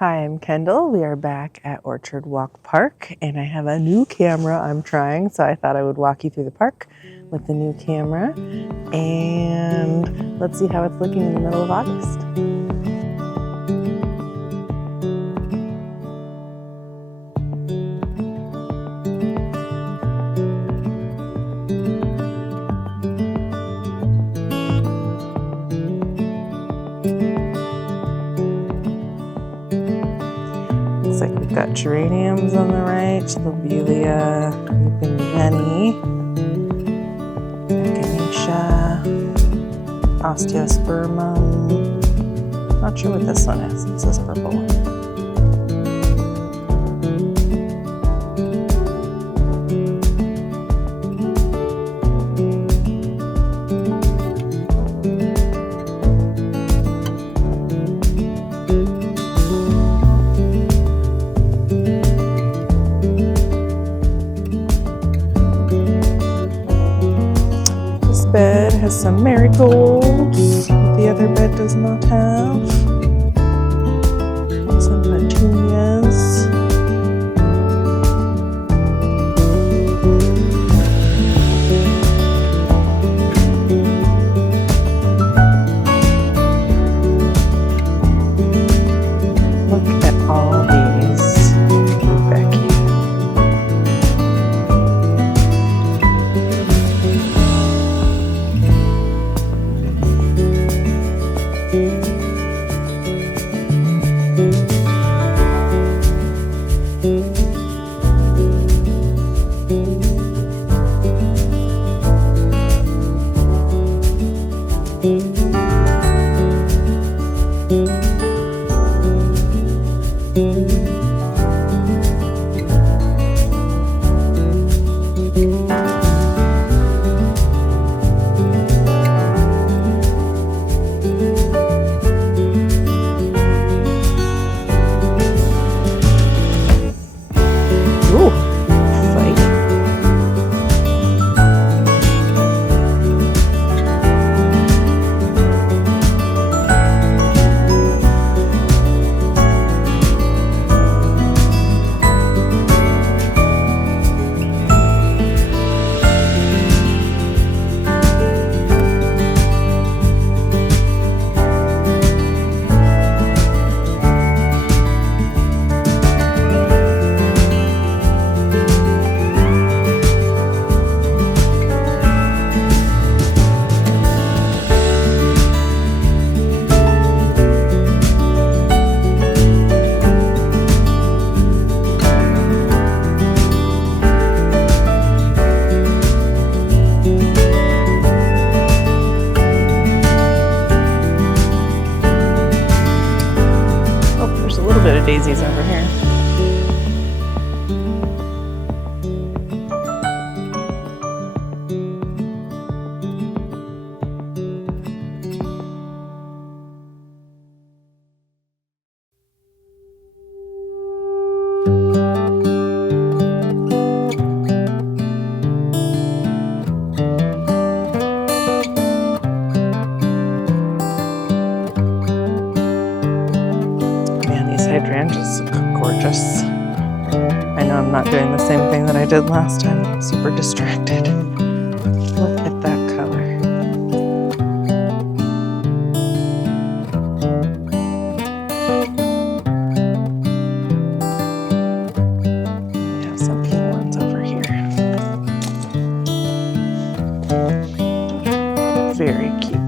Hi, I'm Kendall. We are back at Orchard Walk Park, and I have a new camera I'm trying, so I thought I would walk you through the park with the new camera, and let's see how it's looking in the middle of August. Looks like we've got geraniums on the right, lobelia, weeping penny, echinacea, osteospermum. Not sure what this one is. It's this purple one. Bed has some marigolds the other bed does not have. Some petunias. Look at all these Rudbeckia. Daisies over here. Hydrangeas look gorgeous. I know I'm not doing the same thing that I did last time. I'm super distracted. Look at that color. We have some pink ones over here. Very cute.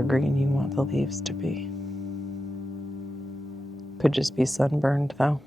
color green you want the leaves to be. Could just be sunburned though.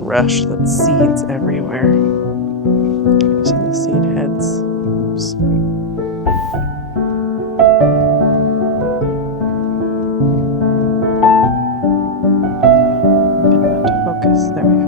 Rush that seeds everywhere. Using the seed heads. Oops. Get that to focus. There we go.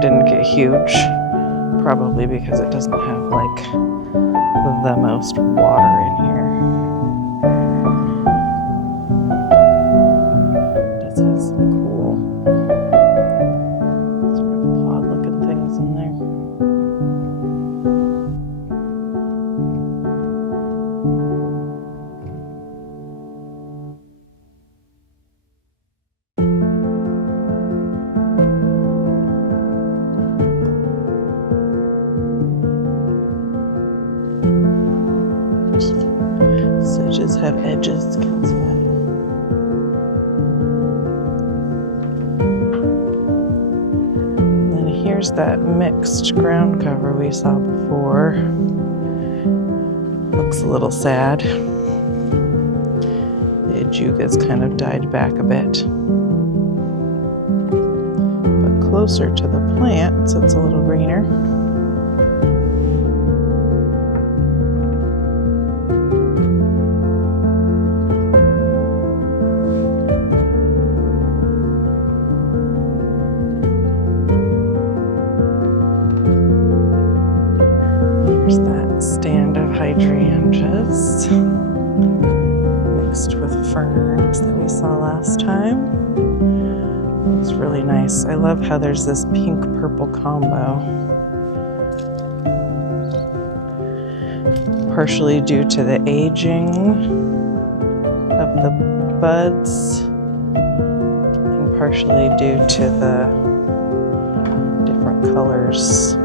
Didn't get huge, probably because it doesn't have like the most water in here. It does have some cool sort of pod looking things in there. Sedges have edges, counts that. And then here's that mixed ground cover we saw before. Looks a little sad. The ajuga's kind of died back a bit. But closer to the plant, so it's a little greener. Here's that stand of hydrangeas mixed with ferns that we saw last time. It's really nice. I love how there's this pink-purple combo. Partially due to the aging of the buds and partially due to the different colors.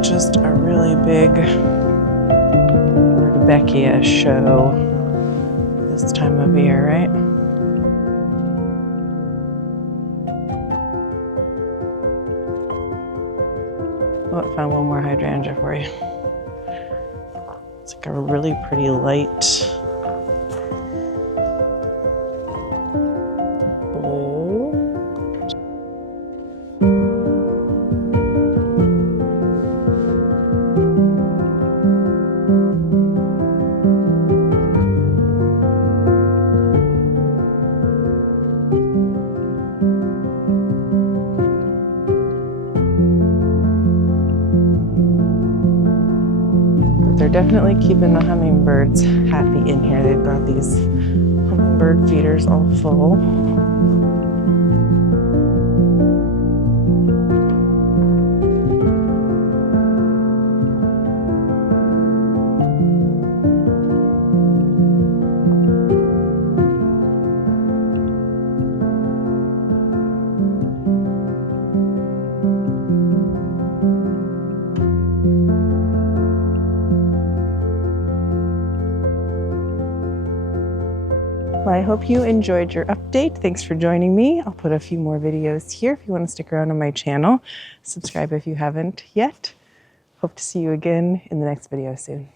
Just a really big Rudbeckia show this time of year, right? Oh, I found one more hydrangea for you. It's like a really pretty light blue. They're definitely keeping the hummingbirds happy in here. They've got these hummingbird feeders all full. Well, I hope you enjoyed your update. Thanks for joining me. I'll put a few more videos here if you want to stick around on my channel. Subscribe if you haven't yet. Hope to see you again in the next video soon.